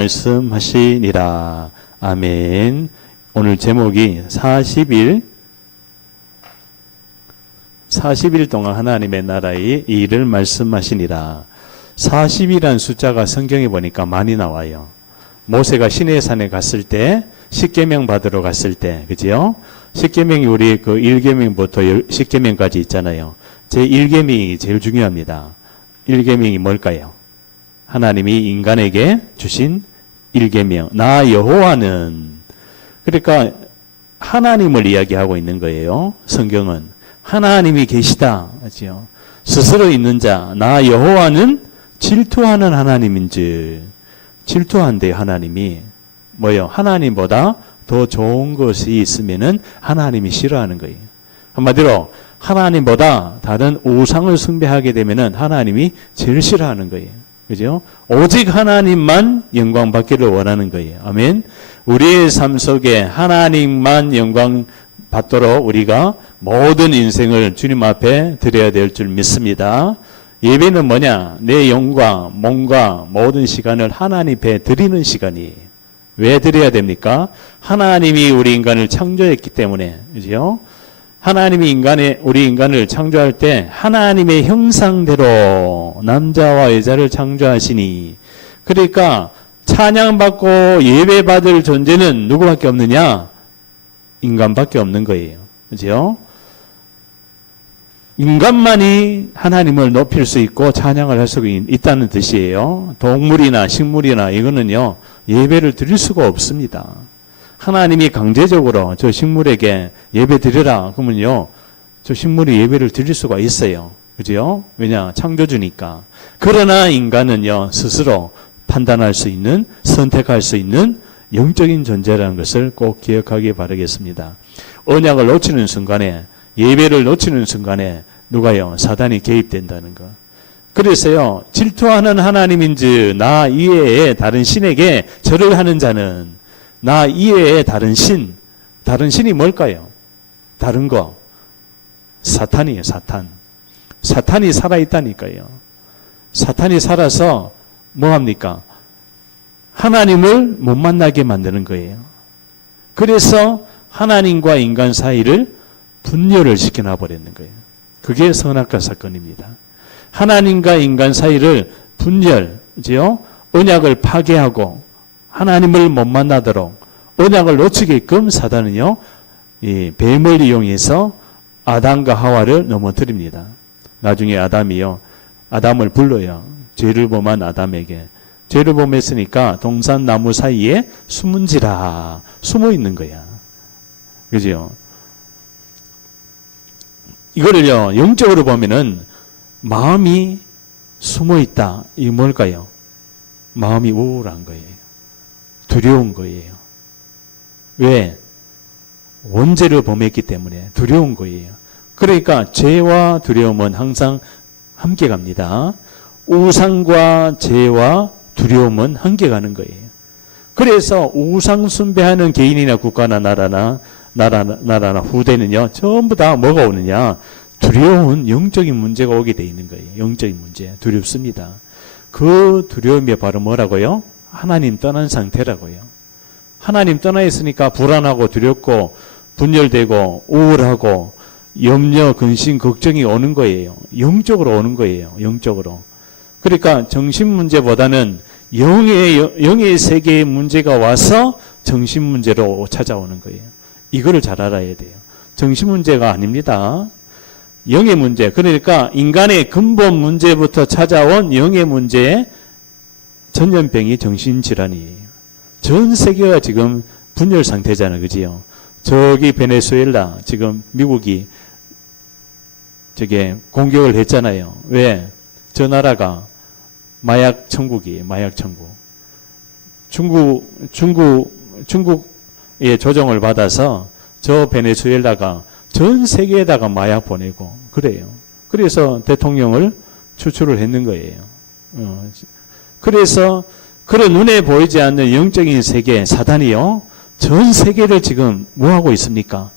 말씀하시니라. 아멘. 오늘 제목이 40일 동안 하나님의 나라의 일을 말씀하시니라. 40이라는 숫자가 성경에 보니까 많이 나와요. 모세가 시내산에 갔을 때, 십계명 받으러 갔을 때, 그죠? 십계명이 우리 그 1계명부터 10계명까지 있잖아요. 제 1계명이 제일 중요합니다. 1계명이 뭘까요? 하나님이 인간에게 주신 1계명. 나 여호와는, 그러니까 하나님을 이야기하고 있는 거예요. 성경은 하나님이 계시다, 그렇죠? 스스로 있는 자, 나 여호와는 질투하는 하나님인지. 질투한대요. 하나님이 뭐요? 하나님보다 더 좋은 것이 있으면은 하나님이 싫어하는 거예요. 한마디로 하나님보다 다른 우상을 숭배하게 되면은 하나님이 제일 싫어하는 거예요. 그죠? 오직 하나님만 영광 받기를 원하는 거예요. 아멘. 우리의 삶 속에 하나님만 영광 받도록 우리가 모든 인생을 주님 앞에 드려야 될 줄 믿습니다. 예배는 뭐냐? 내 영과 몸과 모든 시간을 하나님 앞에 드리는 시간이에요. 왜 드려야 됩니까? 하나님이 우리 인간을 창조했기 때문에, 그죠? 하나님이 우리 인간을 창조할 때 하나님의 형상대로 남자와 여자를 창조하시니, 그러니까 찬양받고 예배받을 존재는 누구밖에 없느냐? 인간밖에 없는 거예요. 그죠? 인간만이 하나님을 높일 수 있고 찬양을 할 수 있다는 뜻이에요. 동물이나 식물이나 이거는요, 예배를 드릴 수가 없습니다. 하나님이 강제적으로 저 식물에게 예배 드리라 그러면요, 저 식물이 예배를 드릴 수가 있어요. 그죠? 왜냐? 창조주니까. 그러나 인간은요, 스스로 판단할 수 있는, 선택할 수 있는 영적인 존재라는 것을 꼭 기억하기 바라겠습니다. 언약을 놓치는 순간에, 예배를 놓치는 순간에 누가요? 사단이 개입된다는 거. 그래서요, 질투하는 하나님인지 나 이외에 다른 신에게 절을 하는 자는, 나 이외에 다른 신이 뭘까요? 다른 거. 사탄이에요, 사탄. 사탄이 살아있다니까요. 사탄이 살아서 뭐합니까? 하나님을 못 만나게 만드는 거예요. 그래서 하나님과 인간 사이를 분열을 시켜놔 버렸는 거예요. 그게 선악과 사건입니다. 하나님과 인간 사이를 분열지요, 언약을 파괴하고 하나님을 못 만나도록 언약을 놓치게끔 사단은요, 이 뱀을 이용해서 아담과 하와를 넘어뜨립니다. 나중에 아담을 불러요. 죄를 범한 아담에게. 죄를 범했으니까 동산나무 사이에 숨은지라, 숨어 있는 거야. 그죠? 이거를요, 영적으로 보면은 마음이 숨어 있다. 이게 뭘까요? 마음이 우울한 거예요. 두려운 거예요. 왜? 원죄를 범했기 때문에 두려운 거예요. 그러니까 죄와 두려움은 항상 함께 갑니다. 우상과 죄와 두려움은 함께 가는 거예요. 그래서 우상 숭배하는 개인이나 국가나 나라나 후대는요, 전부 다 뭐가 오느냐? 두려운 영적인 문제가 오게 돼 있는 거예요. 영적인 문제. 두렵습니다. 그 두려움이 바로 뭐라고요? 하나님 떠난 상태라고요. 하나님 떠나 있으니까 불안하고 두렵고 분열되고 우울하고 염려, 근심, 걱정이 오는 거예요. 영적으로 오는 거예요. 영적으로. 그러니까 정신 문제보다는 영의 세계의 문제가 와서 정신 문제로 찾아오는 거예요. 이거를 잘 알아야 돼요. 정신 문제가 아닙니다. 영의 문제. 그러니까 인간의 근본 문제부터 찾아온 영의 문제의 전염병이 정신질환이에요. 전 세계가 지금 분열 상태잖아요. 그지요? 저기 베네수엘라, 지금 미국이 저게 공격을 했잖아요. 왜? 저 나라가 마약 천국이에요. 마약 천국. 중국의 조정을 받아서 저 베네수엘라가 전 세계에다가 마약 보내고 그래요. 그래서 대통령을 추출을 했는 거예요. 그래서 그런 눈에 보이지 않는 영적인 세계, 사단이요, 전 세계를 지금 뭐하고 있습니까?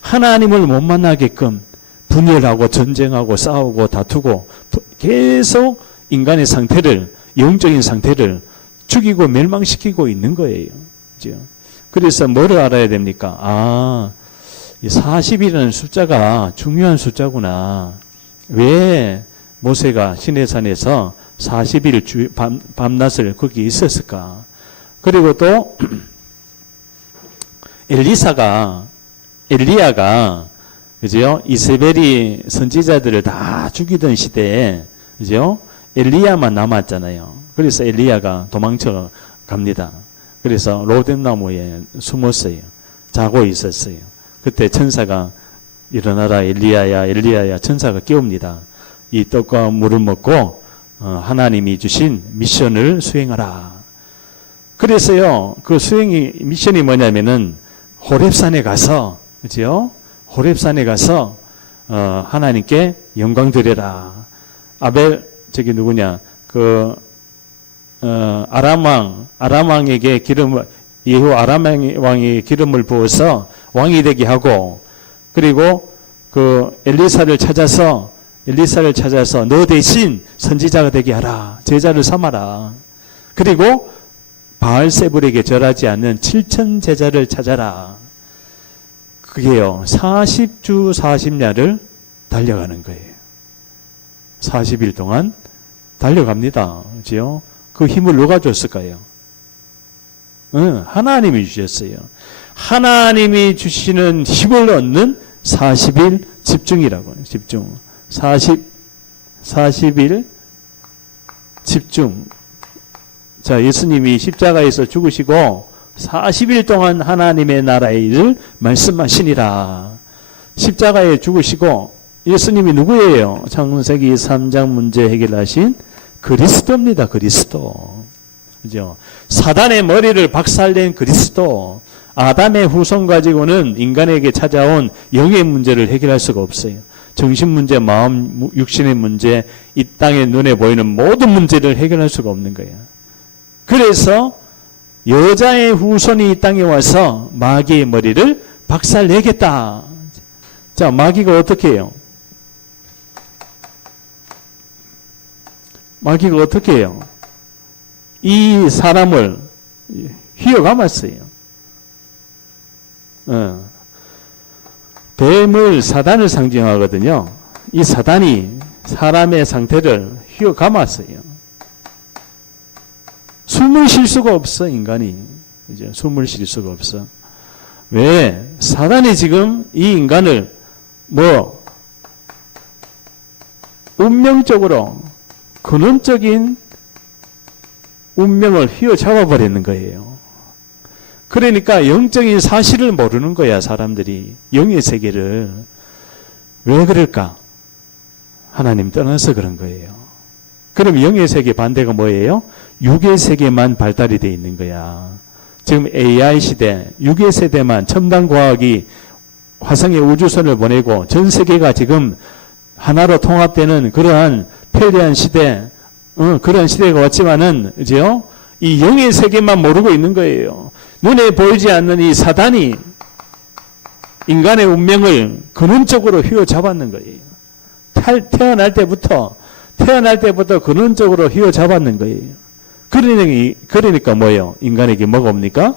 하나님을 못 만나게끔 분열하고 전쟁하고 싸우고 다투고 계속 인간의 상태를, 영적인 상태를 죽이고 멸망시키고 있는 거예요. 그죠? 그래서 뭐를 알아야 됩니까? 아, 이 40이라는 숫자가 중요한 숫자구나. 왜 모세가 시내산에서 40일 밤낮을 거기 있었을까? 그리고 또 엘리야가 그죠? 이세벨이 선지자들을 다 죽이던 시대에 그죠? 엘리야만 남았잖아요. 그래서 엘리야가 도망쳐 갑니다. 그래서 로뎀나무에 숨었어요. 자고 있었어요. 그때 천사가 일어나라 엘리야야 엘리야야 천사가 깨웁니다. 이 떡과 물을 먹고 하나님이 주신 미션을 수행하라. 그래서요, 그 미션이 뭐냐면은 호렙산에 가서, 그죠? 호렙산에 가서 하나님께 영광 드려라. 저기 누구냐? 아람왕에게 예후 아람왕에게 기름을 부어서 왕이 되게 하고, 그리고 엘리사를 찾아서 너 대신 선지자가 되게 하라. 제자를 삼아라. 그리고 바알세불에게 절하지 않는 7천 제자를 찾아라. 그게요, 40주 40야를 달려가는 거예요. 40일 동안 달려갑니다. 그죠? 그 힘을 누가 줬을까요? 하나님이 주셨어요. 하나님이 주시는 힘을 얻는 40일 집중이라고 해요. 집중. 40일 집중. 자, 예수님이 십자가에서 죽으시고 40일 동안 하나님의 나라의 일을 말씀하시니라. 십자가에 죽으시고 예수님이 누구예요? 창세기 3장 문제 해결하신 그리스도입니다. 그리스도. 그죠? 사단의 머리를 박살낸 그리스도. 아담의 후손 가지고는 인간에게 찾아온 영의 문제를 해결할 수가 없어요. 정신 문제, 마음, 육신의 문제, 이 땅의 눈에 보이는 모든 문제를 해결할 수가 없는 거예요. 그래서 여자의 후손이 이 땅에 와서 마귀의 머리를 박살내겠다. 자, 마귀가 어떻게 해요? 마귀가 어떻게 해요? 이 사람을 휘어감았어요. 뱀을 사단을 상징하거든요. 이 사단이 사람의 상태를 휘어감았어요. 숨을 쉴 수가 없어, 인간이. 이제 숨을 쉴 수가 없어. 왜? 사단이 지금 이 인간을 운명적으로 근원적인 운명을 휘어잡아 버리는 거예요. 그러니까 영적인 사실을 모르는 거야, 사람들이. 영의 세계를. 왜 그럴까? 하나님 떠나서 그런 거예요. 그럼 영의 세계 반대가 뭐예요? 육의 세계만 발달이 되어 있는 거야. 지금 AI 시대, 육의 세대만 첨단 과학이 화성에 우주선을 보내고 전 세계가 지금 하나로 통합되는 그러한 편리한 시대, 그런 시대가 왔지만은, 그죠? 이 영의 세계만 모르고 있는 거예요. 눈에 보이지 않는 이 사단이 인간의 운명을 근원적으로 휘어잡았는 거예요. 태어날 때부터 근원적으로 휘어잡았는 거예요. 그러니까 뭐예요? 인간에게 뭐가 옵니까?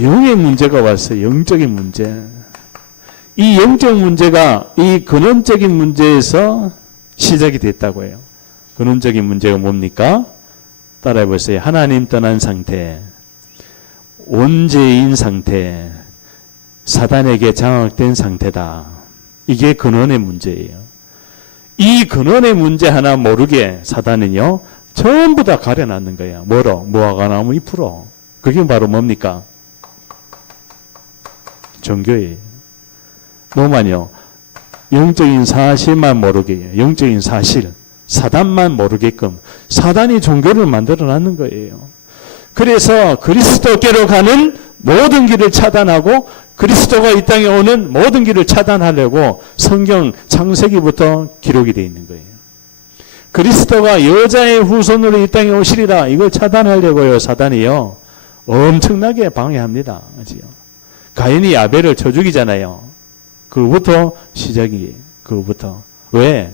영의 문제가 왔어요. 영적인 문제. 이 영적 문제가 이 근원적인 문제에서 시작이 됐다고 해요. 근원적인 문제가 뭡니까? 따라해 보세요. 하나님 떠난 상태, 원죄인 상태, 사단에게 장악된 상태다. 이게 근원의 문제예요. 이 근원의 문제 하나 모르게 사단은요, 전부 다 가려놨는 거야. 뭐로? 무화과나무 잎으로. 그게 바로 뭡니까? 종교예요. 뭐만요? 영적인 사실만 모르게 해요. 영적인 사실. 사단만 모르게끔. 사단이 종교를 만들어 놨는 거예요. 그래서 그리스도께로 가는 모든 길을 차단하고 그리스도가 이 땅에 오는 모든 길을 차단하려고 성경 창세기부터 기록이 되어 있는 거예요. 그리스도가 여자의 후손으로 이 땅에 오시리라. 이걸 차단하려고요. 사단이요. 엄청나게 방해합니다. 가인이 아벨을 쳐 죽이잖아요. 그거부터 시작이에요. 그거부터. 왜?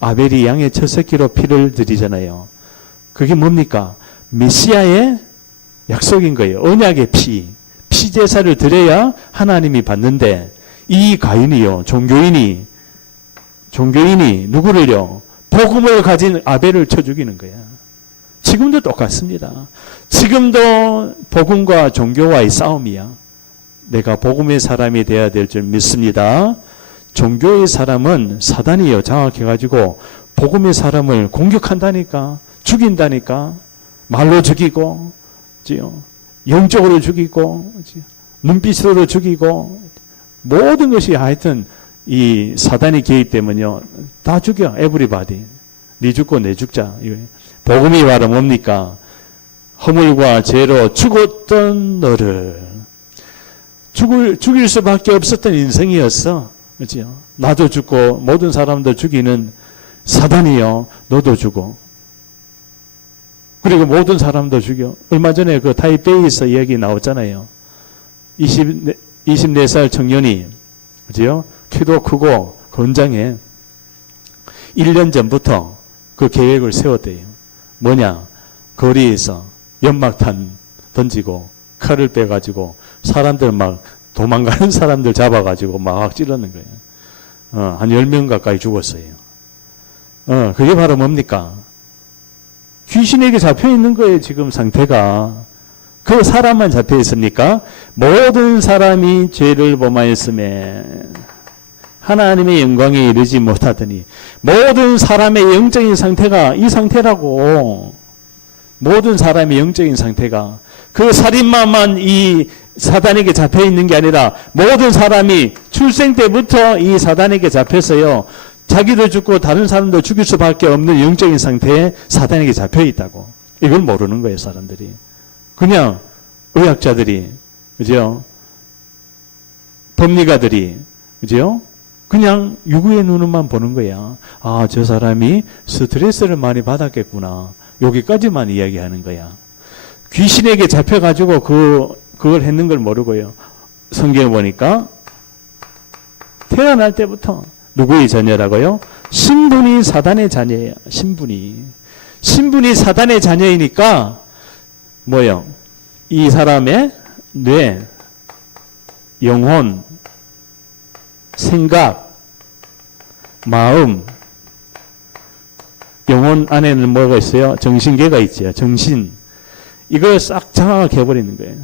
아벨이 양의 첫 새끼로 피를 드리잖아요. 그게 뭡니까? 메시아의 약속인 거예요. 언약의 피제사를 드려야 하나님이 받는데, 이 가인이요, 종교인이 누구를요? 복음을 가진 아벨을 쳐 죽이는 거야. 지금도 똑같습니다. 지금도 복음과 종교와의 싸움이야. 내가 복음의 사람이 되어야 될 줄 믿습니다. 종교의 사람은 사단이요, 장악해가지고 복음의 사람을 공격한다니까, 죽인다니까, 말로 죽이고, 영적으로 죽이고, 눈빛으로 죽이고, 모든 것이 하여튼 이 사단이 개입되면요, 다 죽여. 에브리바디. 네 죽고 내 죽자. 복음이 바로 뭡니까? 허물과 죄로 죽었던 너를 죽일 수밖에 없었던 인생이었어. 그렇죠? 나도 죽고 모든 사람도 죽이는 사단이요, 너도 죽어. 그리고 모든 사람도 죽여. 얼마 전에 그 타이베이에서 이야기 나왔잖아요. 24살 청년이, 그죠? 키도 크고 건장해. 1년 전부터 그 계획을 세웠대요. 뭐냐? 거리에서 연막탄 던지고 칼을 빼가지고 사람들 막 도망가는 사람들 잡아가지고 막 찌르는 거예요. 한 10명 가까이 죽었어요. 그게 바로 뭡니까? 귀신에게 잡혀 있는 거예요, 지금 상태가. 그 사람만 잡혀 있습니까? 모든 사람이 죄를 범하였음에 하나님의 영광에 이르지 못하더니, 모든 사람의 영적인 상태가 이 상태라고. 모든 사람의 영적인 상태가 그 살인마만 이 사단에게 잡혀 있는 게 아니라 모든 사람이 출생 때부터 이 사단에게 잡혀서요, 자기도 죽고 다른 사람도 죽일 수밖에 없는 영적인 상태에 사단에게 잡혀 있다고. 이걸 모르는 거예요, 사람들이. 그냥 의학자들이, 그죠? 법리가들이, 그죠? 그냥 유구의 눈으로만 보는 거야. 아, 저 사람이 스트레스를 많이 받았겠구나. 여기까지만 이야기하는 거야. 귀신에게 잡혀가지고 그걸 했는 걸 모르고요. 성경에 보니까 태어날 때부터 누구의 자녀라고요? 신분이 사단의 자녀예요. 신분이 사단의 자녀이니까 뭐요? 이 사람의 뇌, 영혼, 생각, 마음, 영혼 안에는 뭐가 있어요? 정신계가 있죠. 정신. 이걸 싹 장악을 해버리는 거예요.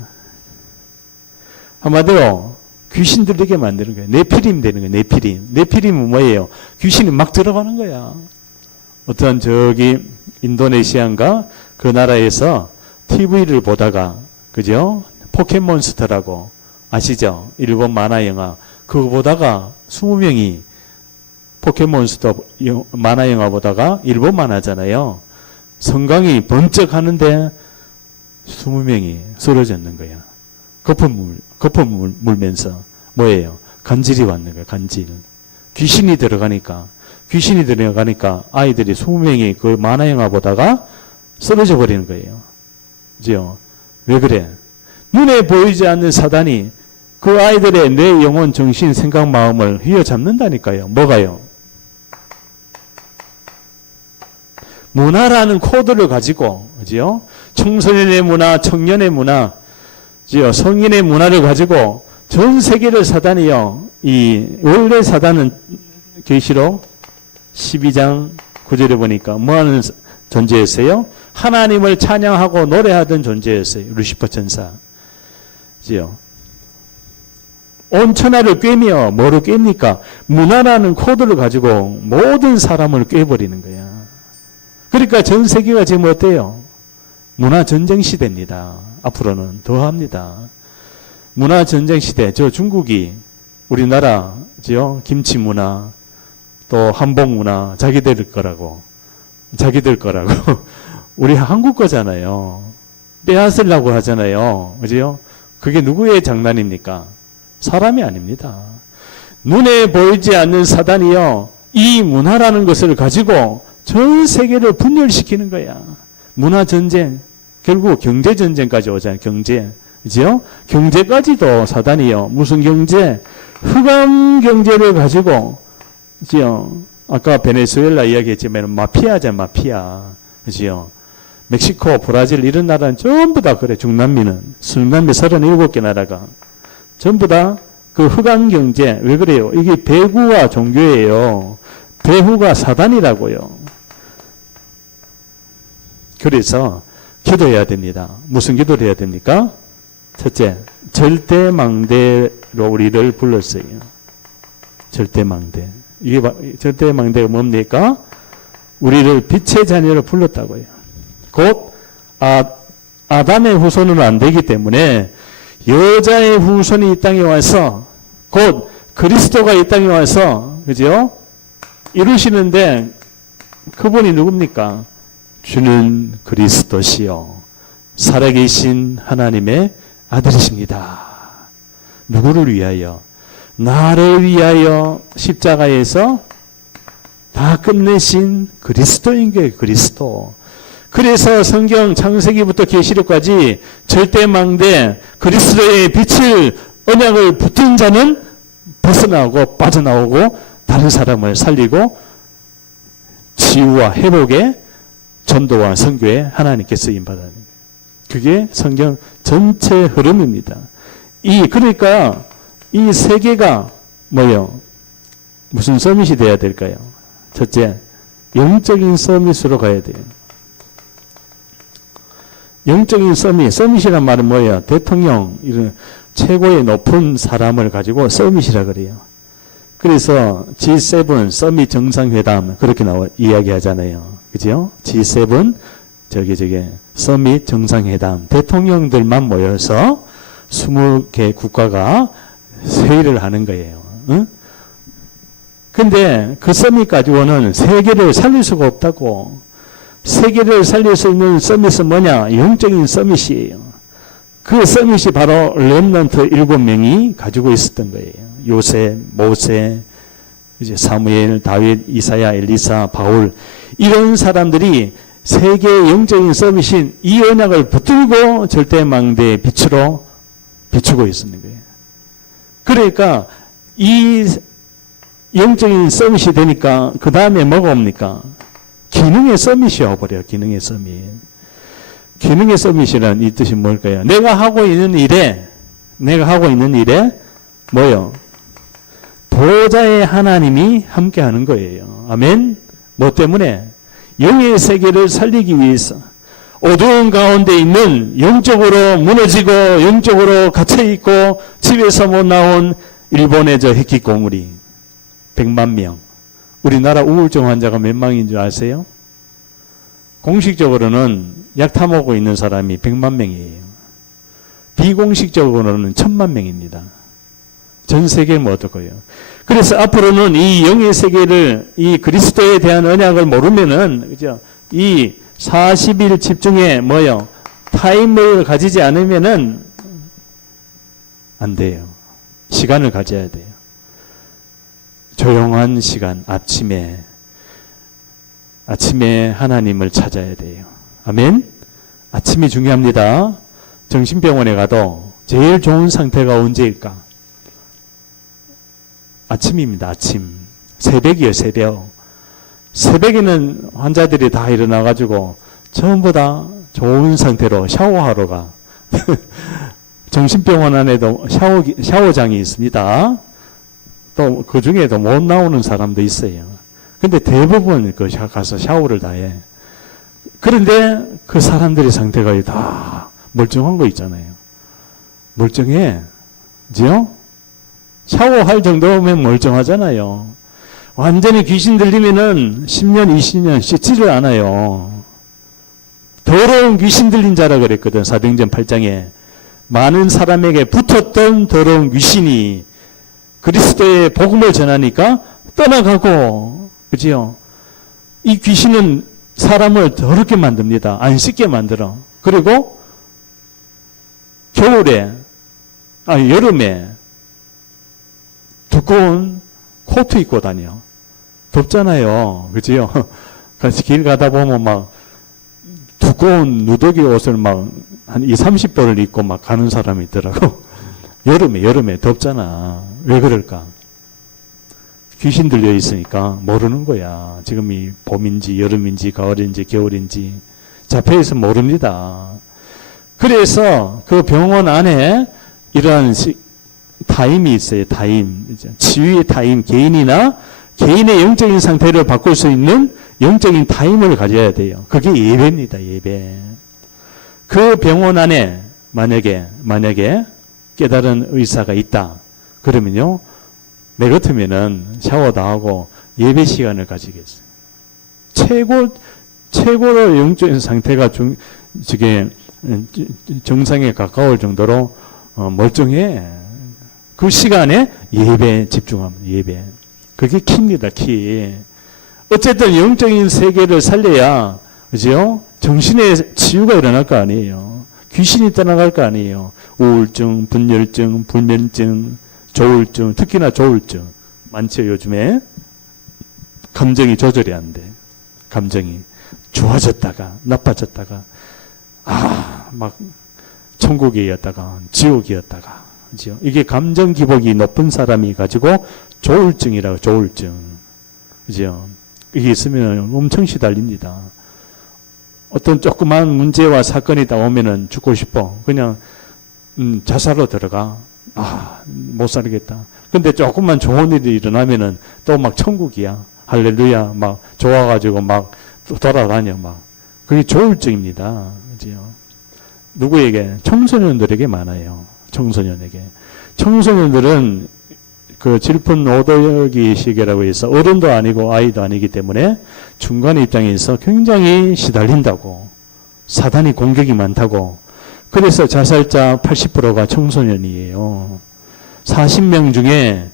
한마디로 귀신 들리게 만드는 거예요. 네피림 되는 거예요. 네피림. 네피림은 뭐예요? 귀신이 막 들어가는 거야. 어떤 저기 인도네시아인가 그 나라에서 TV를 보다가, 그죠? 포켓몬스터라고 아시죠? 일본 만화 영화. 그거 보다가 20명이 포켓몬스터 만화 영화 보다가 일본 만화잖아요. 성강이 번쩍 하는데 20명이 쓰러졌는 거야. 거품 물면서 뭐예요? 간질이 왔는 거야. 간질. 귀신이 들어가니까 아이들이 20명이 그 만화 영화 보다가 쓰러져 버리는 거예요. 그죠? 왜 그래? 눈에 보이지 않는 사단이 그 아이들의 뇌, 영혼, 정신, 생각, 마음을 휘어잡는다니까요. 뭐가요? 문화라는 코드를 가지고, 그죠? 청소년의 문화, 청년의 문화, 그죠? 성인의 문화를 가지고 전 세계를 사단이요. 원래 사단은 계시록 12장 9절에 보니까 뭐 하는 존재였어요? 하나님을 찬양하고 노래하던 존재였어요. 루시퍼 천사. 그죠? 온 천하를 꿰며 뭐로 깹니까? 문화라는 코드를 가지고 모든 사람을 꿰버리는 거야. 그러니까 전 세계가 지금 어때요? 문화 전쟁 시대입니다. 앞으로는 더 합니다. 문화 전쟁 시대. 저 중국이 우리나라 김치 문화 또 한복 문화 자기들 거라고 우리 한국 거잖아요. 빼앗으려고 하잖아요. 그죠? 그게 누구의 장난입니까? 사람이 아닙니다. 눈에 보이지 않는 사단이요, 이 문화라는 것을 가지고 전 세계를 분열시키는 거야. 문화 전쟁, 결국 경제 전쟁까지 오잖아요. 경제, 그죠? 경제까지도 사단이요. 무슨 경제? 흑암 경제를 가지고, 그죠? 아까 베네수엘라 이야기했지만 마피아잖아, 마피아, 그죠? 멕시코, 브라질 이런 나라는 전부 다 그래. 중남미는. 중남미 37개 나라가. 전부 다 그 흑암 경제. 왜 그래요? 이게 배후가 종교예요. 배후가 사단이라고요. 그래서 기도해야 됩니다. 무슨 기도를 해야 됩니까? 첫째, 절대망대로 우리를 불렀어요. 절대망대. 이게 절대망대가 뭡니까? 우리를 빛의 자녀로 불렀다고요. 곧 아담의 후손은 안 되기 때문에 여자의 후손이 이 땅에 와서 곧 그리스도가 이 땅에 와서 그죠? 이루시는데 그분이 누굽니까? 주는 그리스도시요 살아계신 하나님의 아들이십니다. 누구를 위하여? 나를 위하여 십자가에서 다 끝내신 그리스도인 게 그리스도. 그래서 성경 창세기부터 계시록까지 절대망대 그리스도의 빛을 언약을 붙은 자는 벗어나오고 빠져나오고 다른 사람을 살리고 치유와 회복의 전도와 선교에 하나님께 쓰임받아야 됩니다. 그게 성경 전체 흐름입니다. 그러니까 이 세계가 뭐요? 무슨 서밋이 돼야 될까요? 첫째, 영적인 서밋으로 가야 돼요. 영적인 서밋이란 말은 뭐예요? 대통령, 이런 최고의 높은 사람을 가지고 서밋이라 그래요. 그래서 G7 서밋 정상회담 그렇게 이야기하잖아요. 그죠? G7 서밋 정상회담 대통령들만 모여서 20개 국가가 회의를 하는 거예요. 응? 근데 그 서밋 가지고는 세계를 살릴 수가 없다고. 세계를 살릴 수 있는 서밋은 뭐냐? 영적인 서밋이에요. 그 서밋이 바로 렘넌트 7명이 가지고 있었던 거예요. 요셉, 모세, 이제 사무엘, 다윗, 이사야, 엘리사, 바울 이런 사람들이 세계 영적인 서밋인 이 언약을 붙들고 절대망대의 빛으로 비추고 있었는 거예요. 그러니까 이 영적인 서밋이 되니까 그 다음에 뭐가 옵니까? 기능의 서밋이 와버려요. 기능의 서밋. 기능의 서밋이란 이 뜻이 뭘까요? 내가 하고 있는 일에 뭐요? 보호자의 하나님이 함께 하는 거예요. 아멘? 뭐 때문에? 영의 세계를 살리기 위해서. 어두운 가운데 있는 영적으로 무너지고 영적으로 갇혀있고 집에서 못 나온 일본의 저 핵기고물이 100만 명. 우리나라 우울증 환자가 몇 명인 줄 아세요? 공식적으로는 약 타먹고 있는 사람이 100만 명이에요. 비공식적으로는 1000만 명입니다. 전 세계는 뭐 어떨까요? 그래서 앞으로는 이 영의 세계를 이 그리스도에 대한 언약을 모르면은 그죠? 이 40일 집중에 뭐요? 타임을 가지지 않으면은 안 돼요. 시간을 가져야 돼요. 조용한 시간, 아침에 하나님을 찾아야 돼요. 아멘? 아침이 중요합니다. 정신병원에 가도 제일 좋은 상태가 언제일까? 아침입니다. 아침. 새벽이에요. 새벽. 새벽에는 환자들이 다 일어나가지고 전부 다 좋은 상태로 샤워하러 가. 정신병원 안에도 샤워장이 있습니다. 또 그 중에도 못 나오는 사람도 있어요. 근데 대부분 가서 샤워를 다 해. 그런데 그 사람들의 상태가 다 멀쩡한 거 있잖아요. 멀쩡해. 그죠? 샤워할 정도면 멀쩡하잖아요. 완전히 귀신 들리면은 10년, 20년 씻지를 않아요. 더러운 귀신 들린 자라 그랬거든. 사도행전 8장에. 많은 사람에게 붙었던 더러운 귀신이 그리스도의 복음을 전하니까 떠나가고, 그지요? 이 귀신은 사람을 더럽게 만듭니다. 안 씻게 만들어. 그리고 여름에 두꺼운 코트 입고 다녀. 덥잖아요. 그지요? 같이 길 가다 보면 막 두꺼운 누더기 옷을 막 한 20-30벌을 입고 막 가는 사람이 있더라고. 여름에 덥잖아. 왜 그럴까? 귀신 들려 있으니까 모르는 거야. 지금이 봄인지 여름인지 가을인지 겨울인지 잡혀있어 모릅니다. 그래서 그 병원 안에 이러한 타임이 있어요. 타임. 치유의 타임, 개인이나 개인의 영적인 상태를 바꿀 수 있는 영적인 타임을 가져야 돼요. 그게 예배입니다. 예배. 그 병원 안에 만약에 깨달은 의사가 있다. 그러면요. 내 같으면은 샤워도 하고 예배 시간을 가지겠어요. 최고로 영적인 상태가 정상에 가까울 정도로 멀쩡해. 그 시간에 예배에 집중합니다. 예배. 그게 키입니다. 키. 어쨌든 영적인 세계를 살려야, 그죠? 정신의 치유가 일어날 거 아니에요. 귀신이 떠나갈 거 아니에요. 우울증, 분열증, 불면증, 조울증, 특히나 조울증. 많죠, 요즘에. 감정이 조절이 안 돼. 감정이. 좋아졌다가, 나빠졌다가, 막, 천국이었다가, 지옥이었다가. 그죠? 이게 감정 기복이 높은 사람이 가지고 조울증이라고, 조울증. 그죠? 이게 있으면 엄청 시달립니다. 어떤 조그만 문제와 사건이 다 오면은 죽고 싶어. 그냥, 자살로 들어가. 못 살겠다. 근데 조금만 좋은 일이 일어나면은 또 막 천국이야. 할렐루야. 막 좋아가지고 막 돌아다녀. 막. 그게 조울증입니다. 그죠? 누구에게? 청소년들에게 많아요. 청소년에게. 청소년들은 그 질풍 노도역이 시계라고 해서 어른도 아니고 아이도 아니기 때문에 중간 입장에서 굉장히 시달린다고. 사단이 공격이 많다고. 그래서 자살자 80%가 청소년이에요. 40명 중에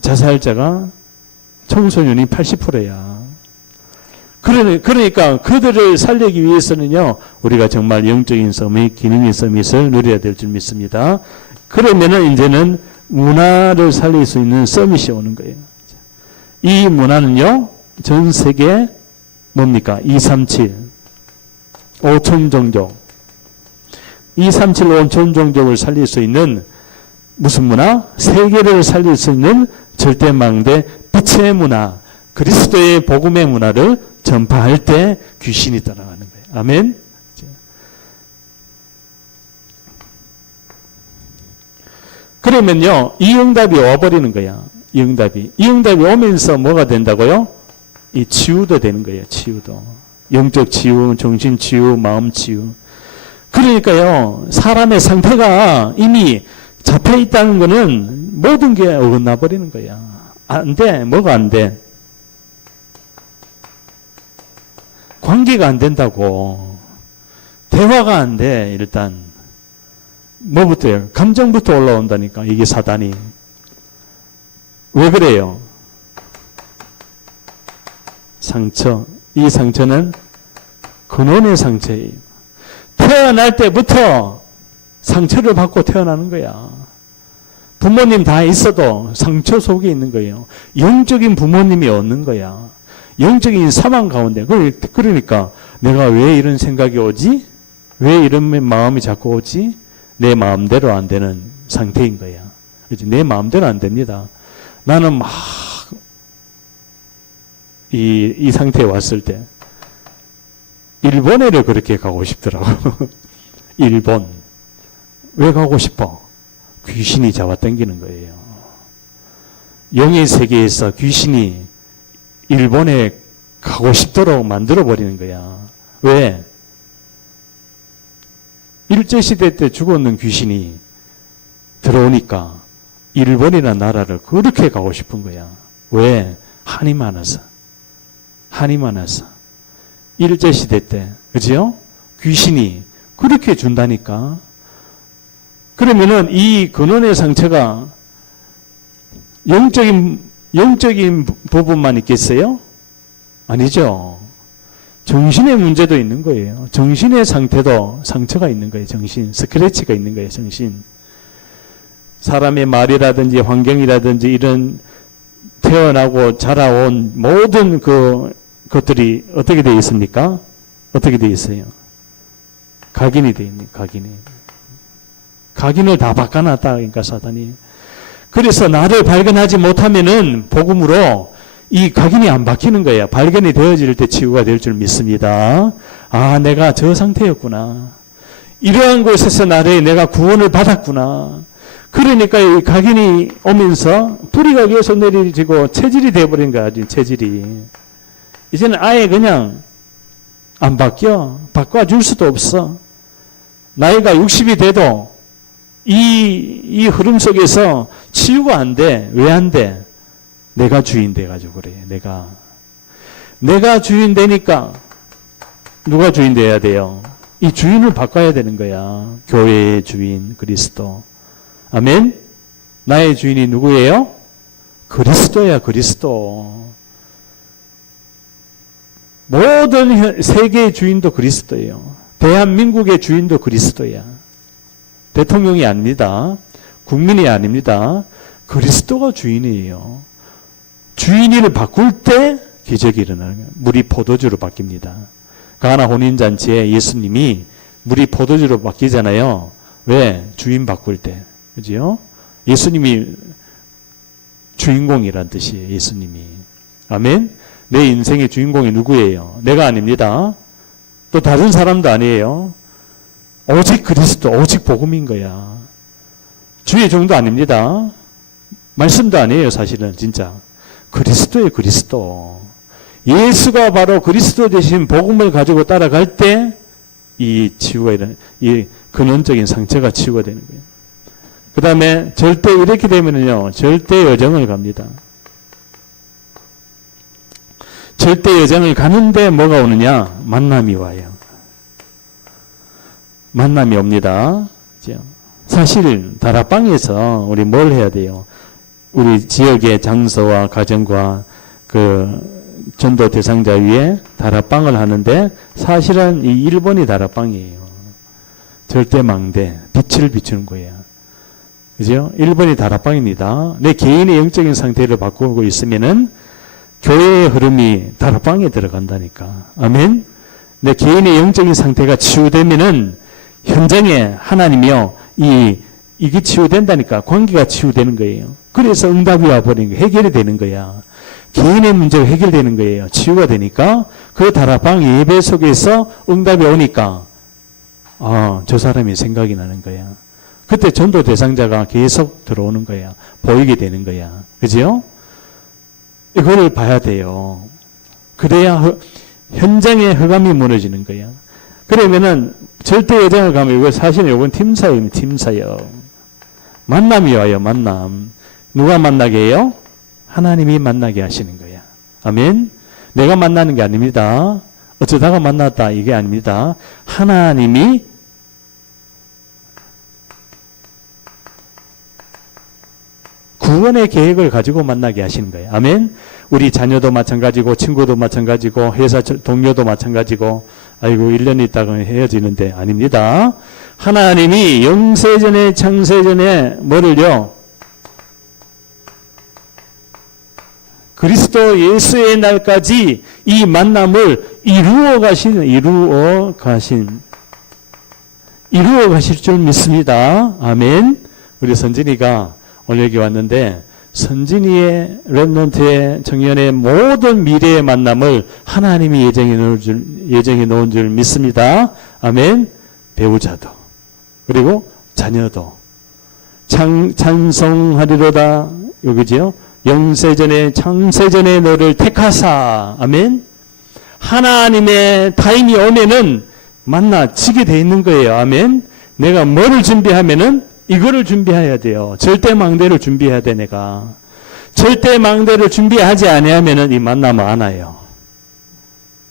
자살자가 청소년이 80%야. 그러니까 그들을 살리기 위해서는요, 우리가 정말 영적인 서밋, 기능의 서밋을 누려야 될 줄 믿습니다. 그러면은 이제는 문화를 살릴 수 있는 서밋이 오는 거예요. 이 문화는요, 전 세계 뭡니까? 237, 5천 종족. 237, 5천 종족을 살릴 수 있는 무슨 문화? 세계를 살릴 수 있는 절대망대 빛의 문화, 그리스도의 복음의 문화를 전파할 때 귀신이 떠나가는 거예요. 아멘. 그러면요, 이 응답이 와버리는 거야. 이 응답이 오면서 뭐가 된다고요? 이 치유도 되는 거예요. 치유도. 영적 치유, 정신 치유, 마음 치유. 그러니까요, 사람의 상태가 이미 잡혀 있다는 거는 모든 게 어긋나 버리는 거야. 안 돼. 뭐가 안 돼? 관계가 안 된다고. 대화가 안 돼, 일단. 뭐부터요? 감정부터 올라온다니까, 이게 사단이. 왜 그래요? 상처. 이 상처는 근원의 상처예요. 태어날 때부터 상처를 받고 태어나는 거야. 부모님 다 있어도 상처 속에 있는 거예요. 영적인 부모님이 없는 거야. 영적인 사망 가운데. 그러니까 내가 왜 이런 생각이 오지? 왜 이런 마음이 자꾸 오지? 내 마음대로 안 되는 상태인 거야. 그치? 내 마음대로 안 됩니다. 나는 막 이 상태에 왔을 때 일본에를 그렇게 가고 싶더라고. 일본. 왜 가고 싶어? 귀신이 잡아당기는 거예요. 영의 세계에서 귀신이 일본에 가고 싶도록 만들어버리는 거야. 왜? 일제시대 때 죽었는 귀신이 들어오니까 일본이라는 나라를 그렇게 가고 싶은 거야. 왜? 한이 많아서. 한이 많아서. 일제시대 때, 그죠? 귀신이 그렇게 준다니까. 그러면은 이 근원의 상처가 영적인 부분만 있겠어요? 아니죠. 정신의 문제도 있는 거예요. 정신의 상태도 상처가 있는 거예요. 정신. 스크래치가 있는 거예요. 정신. 사람의 말이라든지 환경이라든지 이런 태어나고 자라온 모든 것들이 어떻게 되어 있습니까? 어떻게 되어 있어요? 각인이 되어 있는, 각인이. 각인을 다 바꿔놨다, 그러니까 사단이. 그래서 나를 발견하지 못하면은 복음으로 이 각인이 안 바뀌는 거예요. 발견이 되어질 때 치유가 될 줄 믿습니다. 아, 내가 저 상태였구나. 이러한 곳에서 나를 내가 구원을 받았구나. 그러니까 이 각인이 오면서 뿌리가 계속 내려지고 체질이 되어버린 거야. 체질이. 이제는 아예 그냥 안 바뀌어. 바꿔줄 수도 없어. 나이가 60이 돼도 이 흐름 속에서 치유가 안 돼. 왜 안 돼? 내가 주인 돼가지고 그래. 내가 주인 되니까 누가 주인 돼야 돼요? 이 주인을 바꿔야 되는 거야. 교회의 주인 그리스도. 아멘? 나의 주인이 누구예요? 그리스도야, 그리스도. 모든 세계의 주인도 그리스도예요. 대한민국의 주인도 그리스도야. 대통령이 아닙니다. 국민이 아닙니다. 그리스도가 주인이에요. 주인을 바꿀 때 기적이 일어나는 거예요. 물이 포도주로 바뀝니다. 가나 혼인잔치에 예수님이 물이 포도주로 바뀌잖아요. 왜? 주인 바꿀 때. 그죠? 예수님이 주인공이란 뜻이에요. 예수님이. 아멘? 내 인생의 주인공이 누구예요? 내가 아닙니다. 또 다른 사람도 아니에요. 오직 그리스도, 오직 복음인 거야. 주의 종도 아닙니다. 말씀도 아니에요. 사실은 진짜. 그리스도예요. 그리스도. 예수가 바로 그리스도 되신 복음을 가지고 따라갈 때 이 치유가 이 근원적인 상처가 치유가 되는 거예요. 그 다음에 절대 이렇게 되면요. 절대 여정을 갑니다. 절대 여정을 가는데 뭐가 오느냐? 만남이 와요. 만남이 옵니다. 사실 다락방에서 우리 뭘 해야 돼요? 우리 지역의 장소와 가정과 그 전도 대상자 위에 다락방을 하는데 사실은 이 1번이 다락방이에요. 절대 망대, 빛을 비추는 거예요. 그죠? 1번이 다락방입니다. 내 개인의 영적인 상태를 바꾸고 있으면은 교회의 흐름이 다락방에 들어간다니까. 아멘? 내 개인의 영적인 상태가 치유되면은 현장에 하나님이요, 이게 치유된다니까. 관계가 치유되는 거예요. 그래서 응답이 와버리는 거예요. 해결이 되는 거야. 개인의 문제가 해결되는 거예요. 치유가 되니까 그 다락방 예배 속에서 응답이 오니까 저 사람이 생각이 나는 거야. 그때 전도 대상자가 계속 들어오는 거야. 보이게 되는 거야. 그죠? 이거를 봐야 돼요. 그래야 현장의 흑암이 무너지는 거야. 그러면은 절대 여정을 가면 이거 사실은 이건 팀사입니다. 팀사요. 만남이 와요. 만남. 누가 만나게 해요? 하나님이 만나게 하시는 거야. 아멘. 내가 만나는 게 아닙니다. 어쩌다가 만났다 이게 아닙니다. 하나님이 구원의 계획을 가지고 만나게 하시는 거예요. 아멘. 우리 자녀도 마찬가지고 친구도 마찬가지고 회사 동료도 마찬가지고 아이고 1년 있다가 헤어지는데 아닙니다. 하나님이 영세전에 창세전에 뭐를요? 그리스도 예수의 날까지 이 만남을 이루어 가실 줄 믿습니다. 아멘. 우리 선진이가 오늘 여기 왔는데 선진이의 렘넌트의 청년의 모든 미래의 만남을 하나님이 예정해 놓은 줄 믿습니다. 아멘. 배우자도 그리고 자녀도 찬송하리로다 여기지요. 영세전에 창세전에 너를 택하사. 아멘. 하나님의 타임이 오면은 만나지게 돼 있는 거예요. 아멘. 내가 뭐를 준비하면은 이거를 준비해야 돼요. 절대 망대를 준비해야 돼. 내가 절대 망대를 준비하지 아니하면은 이 만나면 안 와요.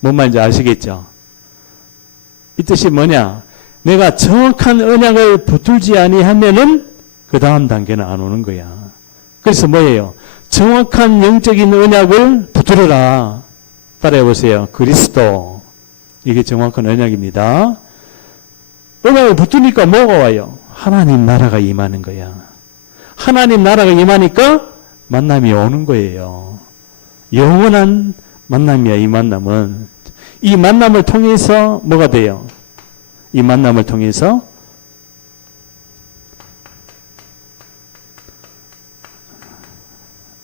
뭔 말인지 아시겠죠? 이 뜻이 뭐냐? 내가 정확한 언약을 붙들지 아니하면은 그 다음 단계는 안 오는 거야. 그래서 뭐예요? 정확한 영적인 언약을 붙들어라. 따라해 보세요. 그리스도. 이게 정확한 언약입니다. 언약을 붙드니까 뭐가 와요? 하나님 나라가 임하는 거야. 하나님 나라가 임하니까 만남이 오는 거예요. 영원한 만남이야. 이 만남은. 이 만남을 통해서 뭐가 돼요? 이 만남을 통해서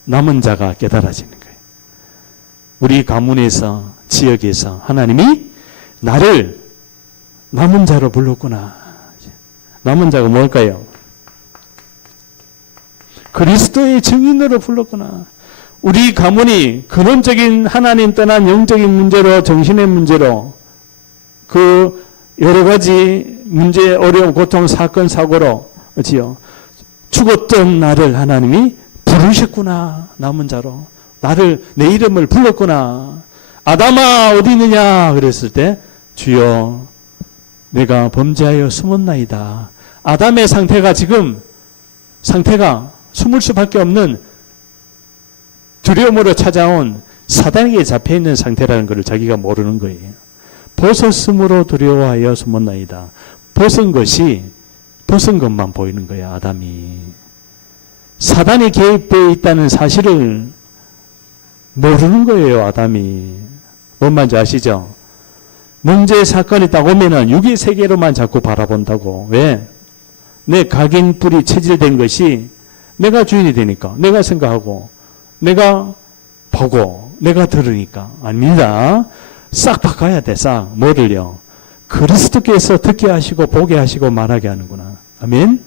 남은 자가 깨달아지는 거예요. 우리 가문에서, 지역에서 하나님이 나를 남은 자로 불렀구나. 남은 자가 뭘까요? 그리스도의 증인으로 불렀구나. 우리 가문이 근원적인 하나님 떠난 영적인 문제로, 정신의 문제로, 그 여러 가지 문제, 어려움, 고통, 사건, 사고로, 그렇지요? 죽었던 나를 하나님이 부르셨구나. 남은 자로. 나를, 내 이름을 불렀구나. 아담아, 어디 있느냐? 그랬을 때, 주여, 내가 범죄하여 숨었나이다. 아담의 상태가 지금, 상태가 숨을 수밖에 없는 두려움으로 찾아온 사단에게 잡혀있는 상태라는 것을 자기가 모르는 거예요. 벗었으므로 두려워하여 숨었나이다. 벗은 것만 보이는 거야, 아담이. 사단이 개입되어 있다는 사실을 모르는 거예요, 아담이. 뭔 말인지 아시죠? 문제, 사건이 딱 오면은 육의 세계로만 자꾸 바라본다고. 왜? 내 각인뿔이 체질된 것이 내가 주인이 되니까, 내가 생각하고, 내가 보고, 내가 들으니까. 아닙니다. 싹 바꿔야 돼, 싹. 뭐를요? 그리스도께서 듣게 하시고, 보게 하시고, 말하게 하는구나. 아멘?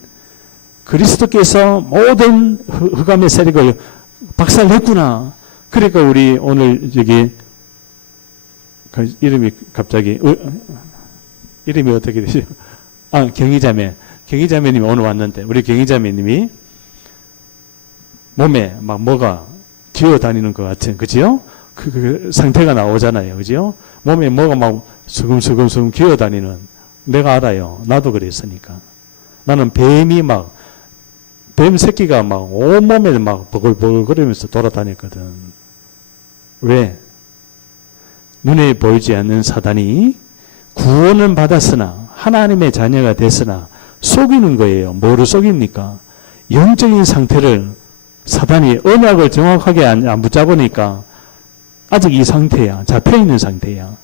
그리스도께서 모든 흑암의 세력을 박살냈구나. 그러니까 우리 오늘 이름이 갑자기, 이름이 어떻게 되죠? 경희자매. 경희자매님이 오늘 왔는데, 우리 경희자매님이 몸에 막 뭐가 기어 다니는 것 같은, 그지요? 그 상태가 나오잖아요. 그지요? 몸에 뭐가 막 수금수금 기어 다니는, 내가 알아요. 나도 그랬으니까. 나는 뱀 새끼가 막 온몸에 막 버글버글 거리면서 돌아다녔거든. 왜? 눈에 보이지 않는 사단이 구원은 받았으나, 하나님의 자녀가 됐으나, 속이는 거예요. 뭐를 속입니까? 영적인 상태를 사단이 언약을 정확하게 안 붙잡으니까 아직 이 상태야. 잡혀있는 상태야.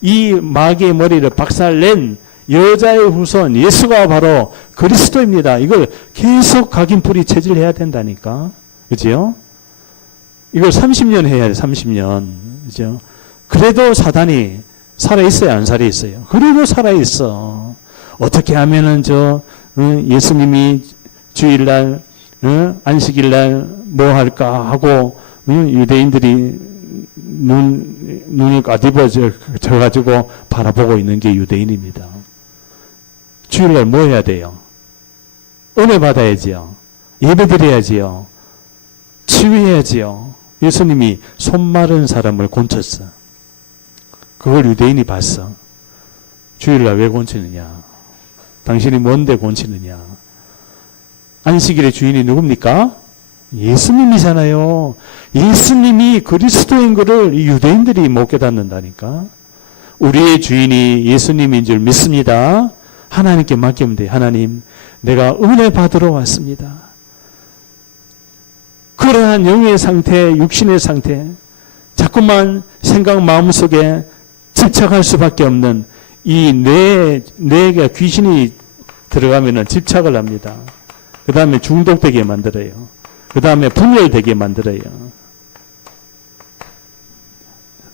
이 마귀의 머리를 박살낸 여자의 후손 예수가 바로 그리스도입니다. 이걸 계속 각인뿌리 체질해야 된다니까. 그죠? 이걸 30년 해야 돼. 30년. 그죠? 그래도 사단이 살아있어요? 안 살아있어요? 그래도 살아있어. 어떻게 하면은 예수님이 주일날, 안식일날 뭐 할까 하고, 유대인들이 눈을 까디버져가지고 바라보고 있는 게 유대인입니다. 주일날 뭐 해야 돼요? 은혜 받아야지요. 예배 드려야지요. 치유해야지요. 예수님이 손 마른 사람을 곤쳤어. 그걸 유대인이 봤어. 주일날 왜 곤치느냐? 당신이 뭔데 곤치느냐? 안식일의 주인이 누굽니까? 예수님이잖아요. 예수님이 그리스도인 것을 유대인들이 못 깨닫는다니까. 우리의 주인이 예수님인 줄 믿습니다. 하나님께 맡기면 돼요. 하나님, 내가 은혜 받으러 왔습니다. 그러한 영의 상태, 육신의 상태, 자꾸만 생각 마음속에 집착할 수밖에 없는 이 뇌가 귀신이 들어가면 집착을 합니다. 그 다음에 중독되게 만들어요. 그 다음에 분열되게 만들어요.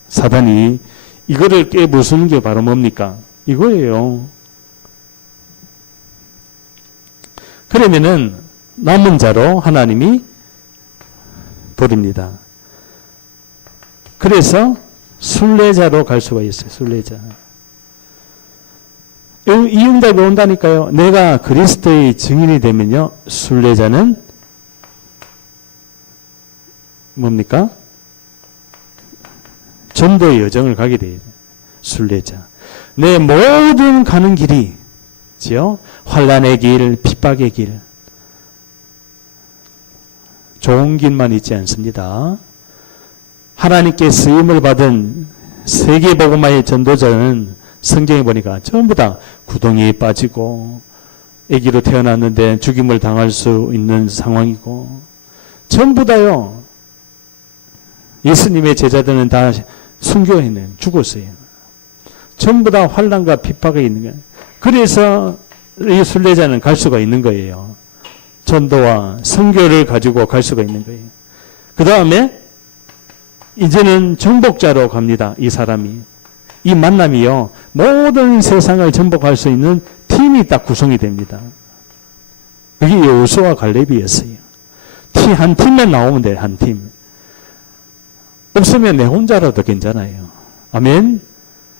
사단이 이거를 깨부수는 게 바로 뭡니까? 이거예요. 그러면은 남은 자로 하나님이 버립니다. 그래서 순례자로 갈 수가 있어요. 순례자. 이 응답이 온다니까요. 내가 그리스도의 증인이 되면요. 순례자는 뭡니까? 전도의 여정을 가게 돼요. 순례자. 내 모든 가는 길이 지요? 환난의 길, 핍박의 길. 좋은 길만 있지 않습니다. 하나님께 쓰임을 받은 세계복음화의 전도자는 성경에 보니까 전부 다 구덩이에 빠지고 아기로 태어났는데 죽임을 당할 수 있는 상황이고 전부 다요. 예수님의 제자들은 다 순교했네. 죽었어요. 전부 다 환난과 핍박에 있는 거예요. 그래서 이 순례자는 갈 수가 있는 거예요. 전도와 선교를 가지고 갈 수가 있는 거예요. 그 다음에 이제는 정복자로 갑니다. 이 사람이. 이 만남이요. 모든 세상을 정복할 수 있는 팀이 딱 구성이 됩니다. 그게 여호수아와 갈렙이었어요. 한 팀만 나오면 돼요. 한 팀. 없으면 내 혼자라도 괜찮아요. 아멘.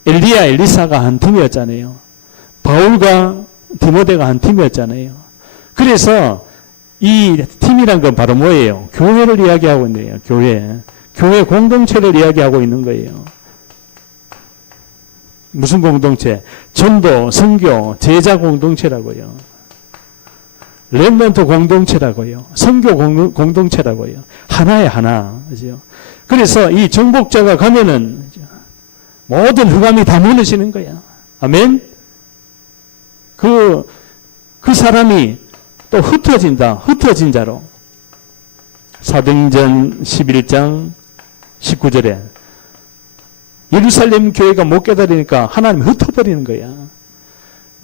엘리야, 엘리사가 한 팀이었잖아요. 바울과 디모데가 한 팀이었잖아요. 그래서 이 팀이란 건 바로 뭐예요? 교회를 이야기하고 있네요. 교회 공동체를 이야기하고 있는 거예요. 무슨 공동체? 전도, 선교, 제자 공동체라고요. 렘넌트 공동체라고요. 선교 공동체라고요. 하나의 하나. 그죠? 그래서 이 정복자가 가면은 모든 흑암이 다 무너지는 거야. 아멘? 그 사람이 또 흩어진 자로. 사도행전 11장 19절에 예루살렘 교회가 못 깨달으니까 하나님이 흩어버리는 거야.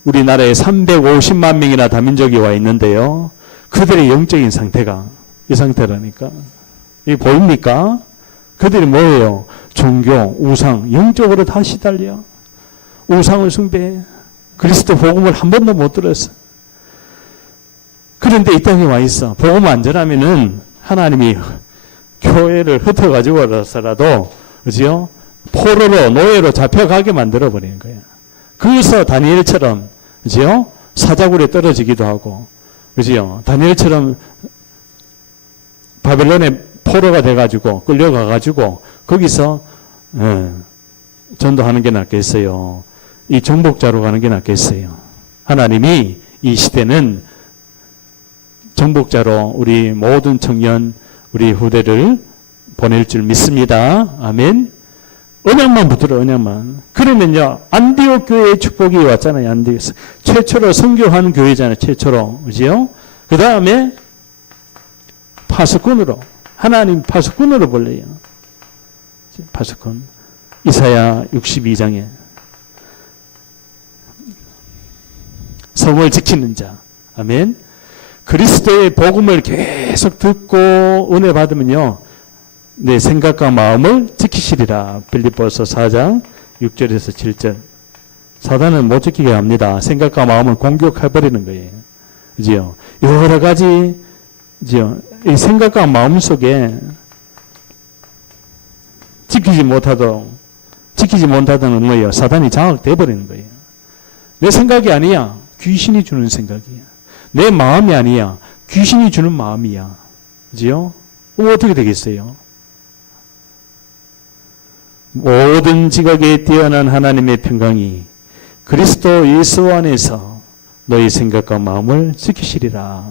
우리나라에 350만 명이나 다민족이 와 있는데요. 그들의 영적인 상태가 이 상태라니까. 이게 보입니까? 그들이 뭐예요? 종교, 우상, 영적으로 다 시달려. 우상을 숭배해. 그리스도 복음을 한 번도 못 들었어. 그런데 이 땅에 와 있어. 복음 안 전하면은 하나님이 교회를 흩어가지고라도, 그죠? 포로로, 노예로 잡혀가게 만들어버리는 거야. 그래서 다니엘처럼, 그죠? 사자굴에 떨어지기도 하고, 그죠? 다니엘처럼 바벨론에 포로가 돼가지고, 끌려가가지고, 거기서, 전도하는 게 낫겠어요. 이 정복자로 가는 게 낫겠어요. 하나님이 이 시대는 정복자로 우리 모든 청년, 우리 후대를 보낼 줄 믿습니다. 아멘. 언약만 붙들어, 언약만. 그러면요, 안디옥 교회의 축복이 왔잖아요, 안디옥에서. 최초로 선교한 교회잖아요, 최초로. 그죠? 그 다음에 파수꾼으로, 하나님 파수꾼으로 불러요. 파수꾼. 이사야 62장에. 성을 지키는 자. 아멘. 그리스도의 복음을 계속 듣고 은혜 받으면요, 내 생각과 마음을 지키시리라. 빌립보서 4장 6절에서 7절. 사단은 못 지키게 합니다. 생각과 마음을 공격해버리는 거예요. 그죠? 여러 가지, 그죠? 이 생각과 마음 속에 지키지 못하던 뭐예요? 사단이 장악돼버리는 거예요. 내 생각이 아니야. 귀신이 주는 생각이야. 내 마음이 아니야. 귀신이 주는 마음이야. 그죠? 어떻게 되겠어요? 모든 지각에 뛰어난 하나님의 평강이 그리스도 예수 안에서 너희 생각과 마음을 지키시리라.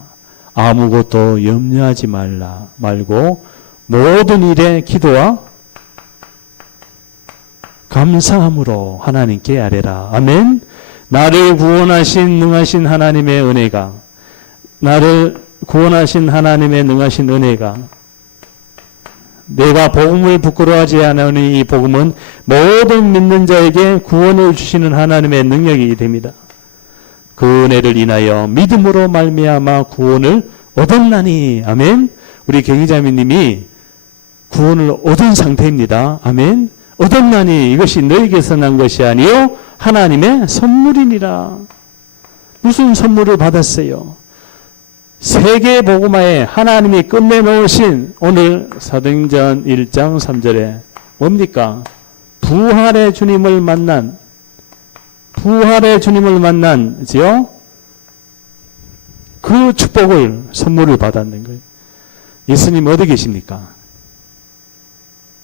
아무것도 염려하지 말고 모든 일에 기도와 감사함으로 하나님께 아뢰라. 아멘. 나를 구원하신 능하신 하나님의 은혜가, 나를 구원하신 하나님의 능하신 은혜가, 내가 복음을 부끄러워하지 않으니 이 복음은 모든 믿는 자에게 구원을 주시는 하나님의 능력이 됩니다. 그 은혜를 인하여 믿음으로 말미암아 구원을 얻었나니. 아멘. 우리 경희자매님이 구원을 얻은 상태입니다. 아멘. 얻었나니 이것이 너에게서 난 것이 아니요 하나님의 선물이니라. 무슨 선물을 받았어요? 세계 복음화에 하나님이 끝내놓으신 오늘 사도행전 1장 3절에 뭡니까? 부활의 주님을 만난, 지요? 그 축복을, 선물을 받았는 거예요. 예수님 어디 계십니까?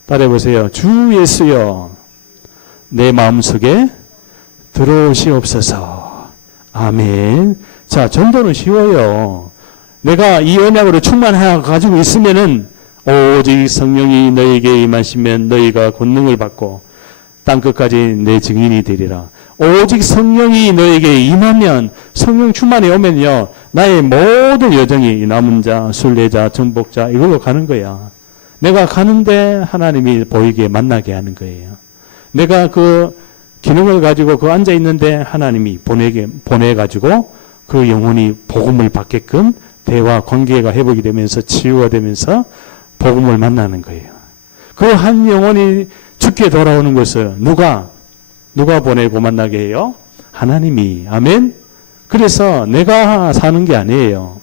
따라해보세요. 주 예수여, 내 마음속에 들어오시옵소서. 아멘. 자, 전도는 쉬워요. 내가 이 언약으로 충만해 가지고 있으면은 오직 성령이 너에게 임하시면 너희가 권능을 받고 땅끝까지 내 증인이 되리라. 오직 성령이 너에게 임하면, 성령 충만이 오면요, 나의 모든 여정이 남은 자, 순례자, 정복자 이걸로 가는 거야. 내가 가는데 하나님이 보이게 만나게 하는 거예요. 내가 그 기능을 가지고 그 앉아 있는데 하나님이 보내가지고 그 영혼이 복음을 받게끔 대화 관계가 회복이 되면서 치유가 되면서 복음을 만나는 거예요. 그 한 영혼이 죽게 돌아오는 것을 누가 보내고 만나게 해요? 하나님이. 아멘? 그래서 내가 사는 게 아니에요.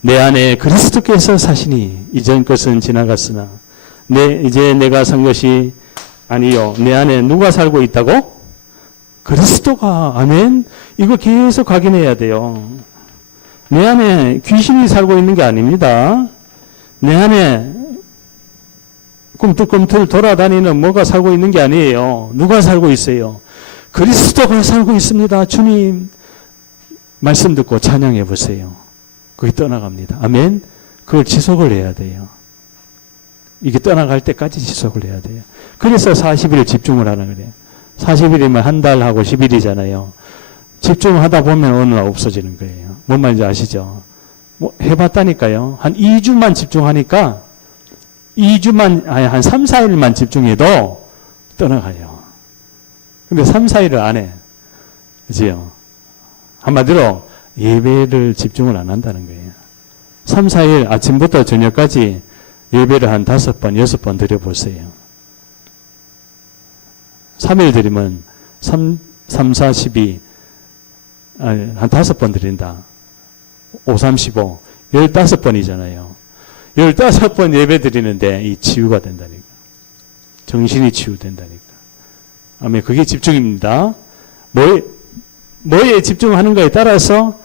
내 안에 그리스도께서 사시니 이전 것은 지나갔으나 이제 내가 산 것이 아니요. 내 안에 누가 살고 있다고? 그리스도가. 아멘? 이거 계속 확인해야 돼요. 내 안에 귀신이 살고 있는 게 아닙니다. 내 안에 꿈틀꿈틀 돌아다니는 뭐가 살고 있는 게 아니에요. 누가 살고 있어요? 그리스도가 살고 있습니다. 주님. 말씀 듣고 찬양해 보세요. 그게 떠나갑니다. 아멘? 그걸 지속을 해야 돼요. 이게 떠나갈 때까지 지속을 해야 돼요. 그래서 40일 집중을 하는 거예요. 40일이면 한 달하고 10일이잖아요. 집중하다 보면 어느 날 없어지는 거예요. 뭔 말인지 아시죠? 뭐 해봤다니까요. 한 2주만 집중하니까 한 3, 4일만 집중해도 떠나가요. 근데 3, 4일을 안 해. 그지요? 한마디로 예배를 집중을 안 한다는 거예요. 3, 4일 아침부터 저녁까지 예배를 한 5번, 6번 드려보세요. 3일 드리면 3, 4, 12, 한 5번 드린다. 5, 3, 15, 15번이잖아요. 15번 예배 드리는데 이 치유가 된다니까. 정신이 치유된다니까. 아멘. 그게 집중입니다. 뭐에 집중하는가에 따라서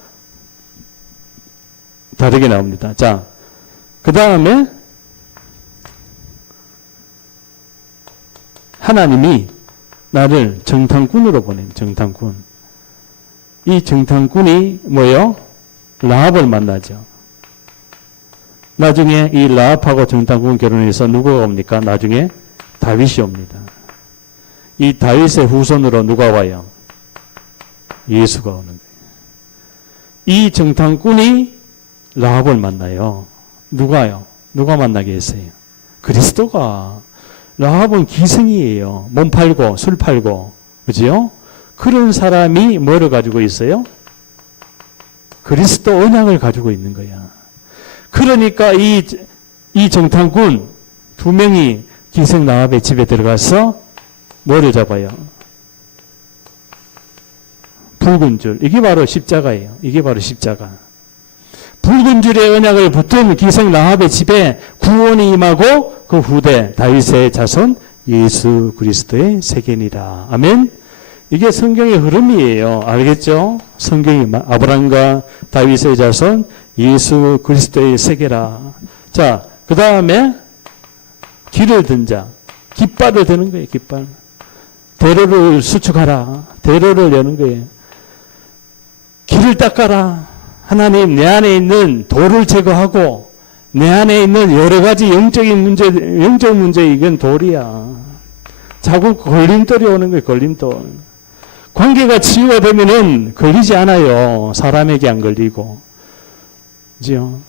다르게 나옵니다. 자, 그 다음에 하나님이 나를 정탐꾼으로 보내요. 정탐꾼. 이 정탐꾼이 뭐예요? 라합을 만나죠. 나중에 이 라합하고 정탐꾼 결혼해서 누구가 옵니까? 나중에 다윗이 옵니다. 이 다윗의 후손으로 누가 와요? 예수가 오는 거예요. 이 정탐꾼이 라합을 만나요. 누가요? 누가 만나게 했어요? 그리스도가. 라합은 기생이에요. 몸 팔고 술 팔고. 그죠? 그런 사람이 뭐를 가지고 있어요? 그리스도 언약을 가지고 있는 거야. 그러니까 이 정탐꾼 2명이 기생 라합의 집에 들어가서 뭐를 잡아요? 붉은 줄. 이게 바로 십자가예요. 이게 바로 십자가. 붉은 줄의 언약을 붙은 기생 라합의 집에 구원이 임하고 그 후대 다윗의 자손 예수 그리스도의 세계니라. 아멘. 이게 성경의 흐름이에요. 알겠죠? 성경이 아브라함과 다윗의 자손 예수 그리스도의 세계라. 자, 그 다음에 길을 든 자. 깃발을 드는 거예요. 깃발. 대로를 수축하라. 대로를 여는 거예요. 길을 닦아라. 하나님, 내 안에 있는 돌을 제거하고 내 안에 있는 여러 가지 영적 문제, 이건 돌이야. 자꾸 걸림돌이 오는 거예요. 걸림돌. 관계가 치유가 되면은 걸리지 않아요. 사람에게 안 걸리고. 그죠?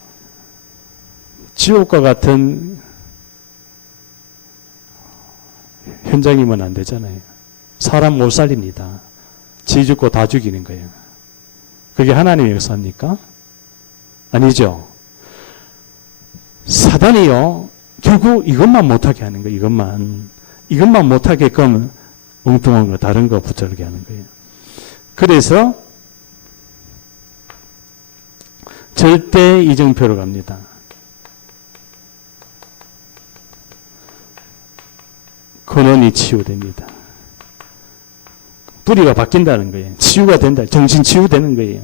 지옥과 같은 현장이면 안 되잖아요. 사람 못 살립니다. 지 죽고 다 죽이는 거예요. 그게 하나님의 역사입니까? 아니죠. 사단이요. 결국 이것만 못하게 하는 거예요. 이것만 못하게끔 엉뚱한 거, 다른 거 붙여르게 하는 거예요. 그래서 절대 이정표로 갑니다. 근원이 치유됩니다. 뿌리가 바뀐다는 거예요. 치유가 된다. 정신 치유되는 거예요.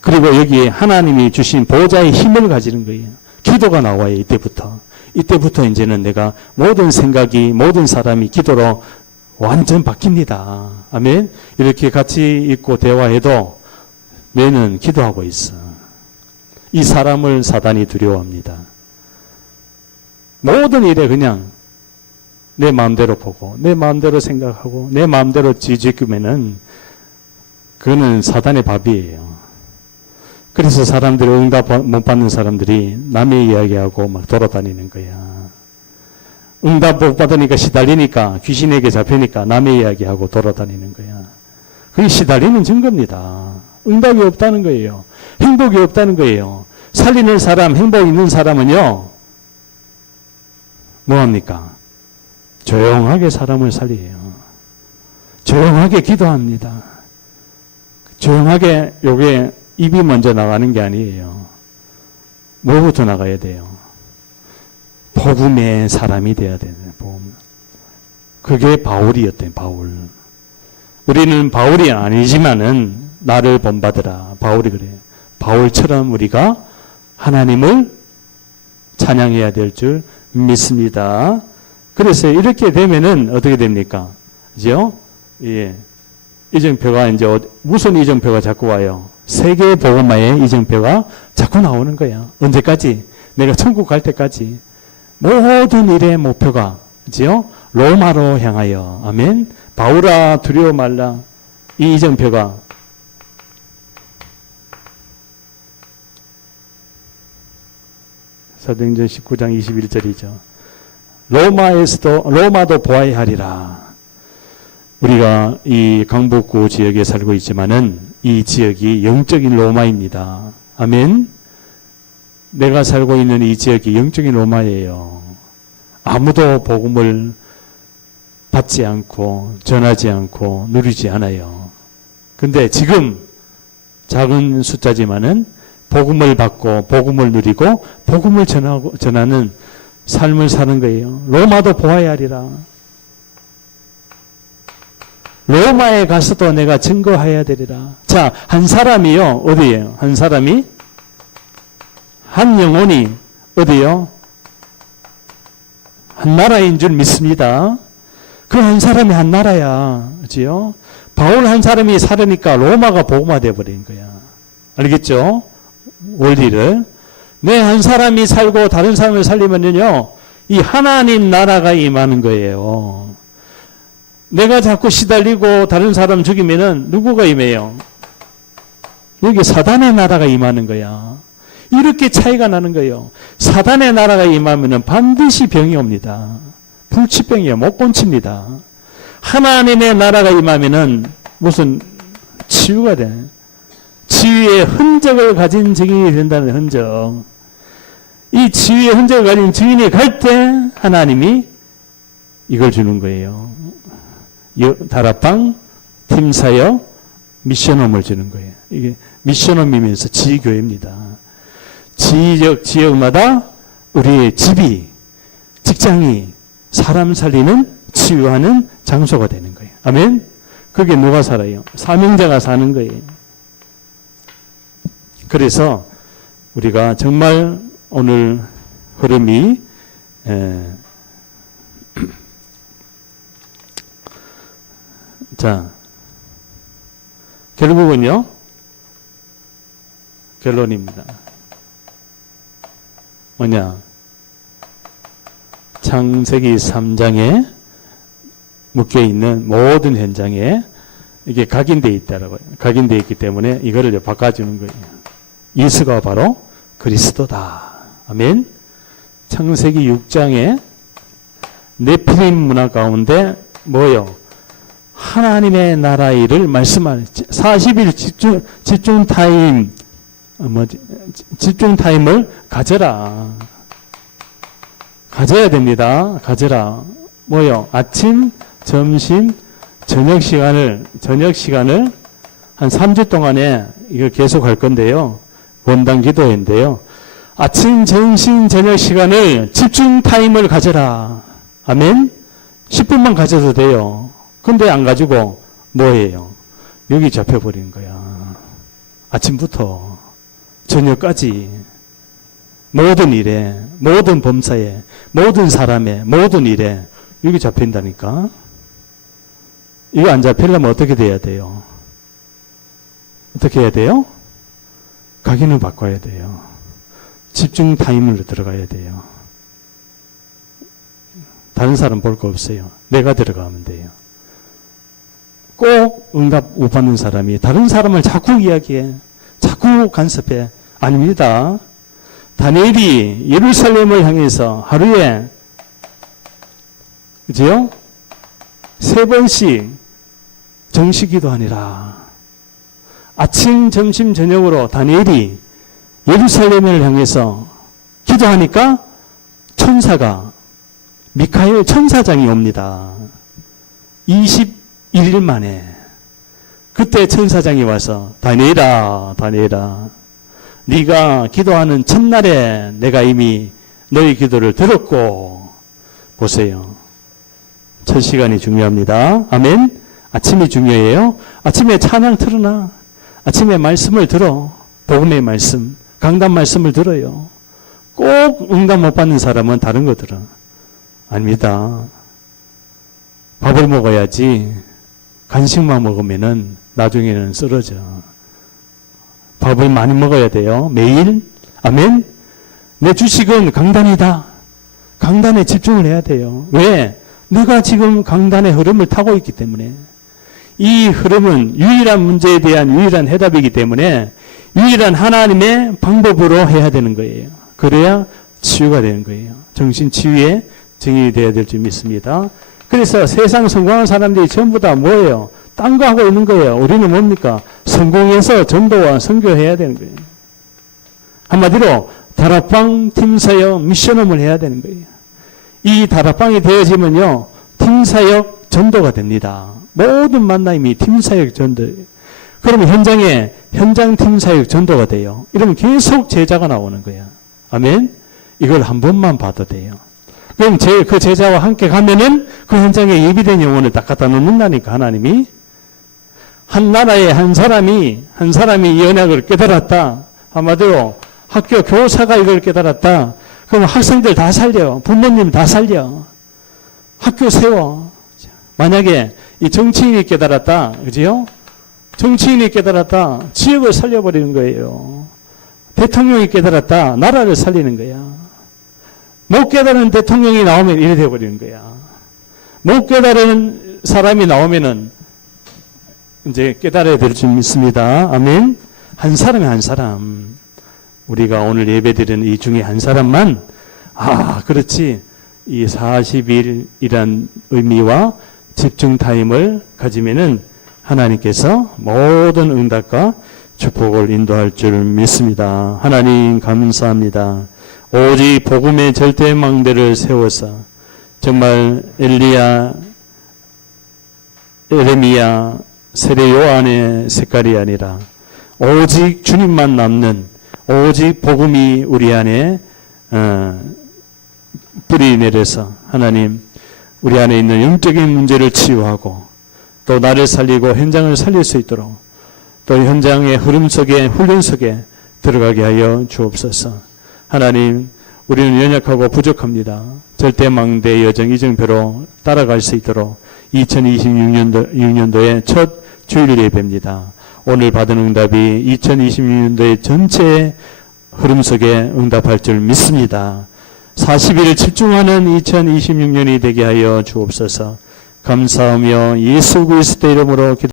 그리고 여기에 하나님이 주신 보좌의 힘을 가지는 거예요. 기도가 나와요. 이때부터 이제는 내가 모든 생각이, 모든 사람이 기도로 완전 바뀝니다. 아멘. 이렇게 같이 있고 대화해도 내는 기도하고 있어. 이 사람을 사단이 두려워합니다. 모든 일에 그냥 내 마음대로 보고 내 마음대로 생각하고 내 마음대로 지지으면은 그거는 사단의 밥이에요. 그래서 사람들이 응답 못 받는 사람들이 남의 이야기하고 막 돌아다니는 거야. 응답 못 받으니까 시달리니까 귀신에게 잡히니까 남의 이야기하고 돌아다니는 거야. 그게 시달리는 증거입니다. 응답이 없다는 거예요. 행복이 없다는 거예요. 살리는 사람, 행복 있는 사람은요, 뭐합니까? 조용하게 사람을 살려요. 조용하게 기도합니다. 조용하게 요게 입이 먼저 나가는 게 아니에요. 뭐부터 나가야 돼요? 복음의 사람이 돼야 되는 복음. 그게 바울이었대요. 바울. 우리는 바울이 아니지만은 나를 본받으라. 바울이 그래요. 바울처럼 우리가 하나님을 찬양해야 될 줄 믿습니다. 그래서 이렇게 되면은 어떻게 됩니까? 그죠? 예. 이정표가 이제 무슨 이정표가 자꾸 와요? 세계 복음화의 이정표가 자꾸 나오는 거야. 언제까지? 내가 천국 갈 때까지. 모든 일의 목표가, 그죠? 로마로 향하여. 아멘. 바울아 두려워 말라. 이 이정표가 사도행전 19장 21절이죠. 로마도 보아야 하리라. 우리가 이 강북구 지역에 살고 있지만은 이 지역이 영적인 로마입니다. 아멘. 내가 살고 있는 이 지역이 영적인 로마예요. 아무도 복음을 받지 않고 전하지 않고 누리지 않아요. 근데 지금 작은 숫자지만은 복음을 받고 복음을 누리고 복음을 전하는 삶을 사는 거예요. 로마도 보아야 하리라. 로마에 가서도 내가 증거해야 되리라. 자, 한 사람이요. 어디예요? 한 사람이? 한 영혼이 어디요? 한 나라인 줄 믿습니다. 그 한 사람이 한 나라야. 그지요? 바울 한 사람이 살으니까 로마가 복음화되어 버린 거야. 알겠죠? 원리를. 내 한 사람이 살고 다른 사람을 살리면요, 이 하나님 나라가 임하는 거예요. 내가 자꾸 시달리고 다른 사람 죽이면은 누구가 임해요? 여기 사단의 나라가 임하는 거야. 이렇게 차이가 나는 거예요. 사단의 나라가 임하면은 반드시 병이 옵니다. 불치병이에요. 못 본칩니다. 하나님의 나라가 임하면은 무슨 치유가 돼. 치유의 흔적을 가진 증인이 된다는 흔적. 이 치유의 흔적을 가진 증인이 갈 때 하나님이 이걸 주는 거예요. 다락방, 팀사역, 미션홈을 주는 거예요. 이게 미션홈이면서 지교회입니다. 지역마다 우리의 집이, 직장이 사람 살리는 치유하는 장소가 되는 거예요. 아멘? 그게 누가 살아요? 사명자가 사는 거예요. 그래서 우리가 정말 오늘 흐름이 자, 결국은요, 결론입니다. 뭐냐? 창세기 3장에 묶여있는 모든 현장에 이게 각인되어 있다라고요. 각인되어 있기 때문에 이거를 바꿔주는 거예요. 예수가 바로 그리스도다. 아멘. 창세기 6장에 네피림 문화 가운데 뭐요? 하나님의 나라 일을 말씀하는 40일 집중 타임, 집중 타임을 가져라. 가져야 됩니다. 가져라. 뭐요? 아침, 점심, 저녁 시간을 한 3주 동안에 이걸 계속 할 건데요. 원당 기도회인데요. 아침, 점심, 저녁 시간을 집중 타임을 가져라. 아멘? 10분만 가져도 돼요. 근데 안 가지고 뭐예요? 여기 잡혀버린 거야. 아침부터 저녁까지 모든 일에, 모든 범사에, 모든 사람의, 모든 일에 여기 잡힌다니까. 이거 안 잡히려면 어떻게 돼야 돼요? 어떻게 해야 돼요? 각인을 바꿔야 돼요. 집중 타임으로 들어가야 돼요. 다른 사람 볼 거 없어요. 내가 들어가면 돼요. 꼭 응답 못 받는 사람이 다른 사람을 자꾸 이야기해. 자꾸 간섭해. 아닙니다. 다니엘이 예루살렘을 향해서 하루에, 그지요? 3번씩 정식 기도하니라. 아침, 점심, 저녁으로 다니엘이 예루살렘을 향해서 기도하니까 천사가, 미카엘 천사장이 옵니다. 21일 만에. 그때 천사장이 와서 다니엘아, 다니엘아, 네가 기도하는 첫날에 내가 이미 너희 기도를 들었고. 보세요. 첫 시간이 중요합니다. 아멘. 아침이 중요해요. 아침에 찬양 틀어놔. 아침에 말씀을 들어. 복음의 말씀, 강단 말씀을 들어요. 꼭 응답 못 받는 사람은 다른 거 들어. 아닙니다. 밥을 먹어야지. 간식만 먹으면은 나중에는 쓰러져. 밥을 많이 먹어야 돼요. 매일. 아멘. 내 주식은 강단이다. 강단에 집중을 해야 돼요. 왜? 내가 지금 강단의 흐름을 타고 있기 때문에. 이 흐름은 유일한 문제에 대한 유일한 해답이기 때문에 유일한 하나님의 방법으로 해야 되는 거예요. 그래야 치유가 되는 거예요. 정신치유의 증인이 되어야 될 줄 믿습니다. 그래서 세상 성공한 사람들이 전부 다 뭐예요? 딴 거 하고 있는 거예요. 우리는 뭡니까? 성공해서 전도와 선교해야 되는 거예요. 한마디로 다락방 팀사역 미션홈을 해야 되는 거예요. 이 다락방이 되어지면요, 팀사역 전도가 됩니다. 모든 만남이 팀사역 전도예요. 그러면 현장에 현장 팀사역 전도가 돼요. 이러면 계속 제자가 나오는 거야. 아멘. 이걸 한 번만 봐도 돼요. 그럼 그 제자와 함께 가면은 그 현장에 예비된 영혼을 딱 갖다 놓는다니까, 하나님이. 한 나라의 한 사람이 이 언약을 깨달았다. 한마디로 학교 교사가 이걸 깨달았다. 그럼 학생들 다 살려. 부모님 다 살려. 학교 세워. 만약에 이 정치인이 깨달았다. 그지요? 정치인이 깨달았다. 지역을 살려버리는 거예요. 대통령이 깨달았다. 나라를 살리는 거야. 못 깨달은 대통령이 나오면 이래 돼버리는 거야. 못 깨달은 사람이 나오면은 이제 깨달아야 될 줄 믿습니다. 아멘. 한 사람이 한 사람. 우리가 오늘 예배드리는 이 중에 한 사람만, 그렇지. 이 40일이란 의미와 집중 타임을 가지면은 하나님께서 모든 응답과 축복을 인도할 줄 믿습니다. 하나님 감사합니다. 오직 복음의 절대망대를 세워서 정말 엘리야, 에레미야, 세례 요한의 색깔이 아니라 오직 주님만 남는, 오직 복음이 우리 안에 뿌리 내려서 하나님 우리 안에 있는 영적인 문제를 치유하고 또 나를 살리고 현장을 살릴 수 있도록 또 현장의 흐름 속에, 훈련 속에 들어가게 하여 주옵소서. 하나님, 우리는 연약하고 부족합니다. 절대망대 여정 이정표로 따라갈 수 있도록 2026년도의 첫 주일 예배입니다. 오늘 받은 응답이 2026년도의 전체 흐름 속에 응답할 줄 믿습니다. 40일을 집중하는 2026년이 되게 하여 주옵소서. 감사하며 예수 그리스도 이름으로 기도합니다.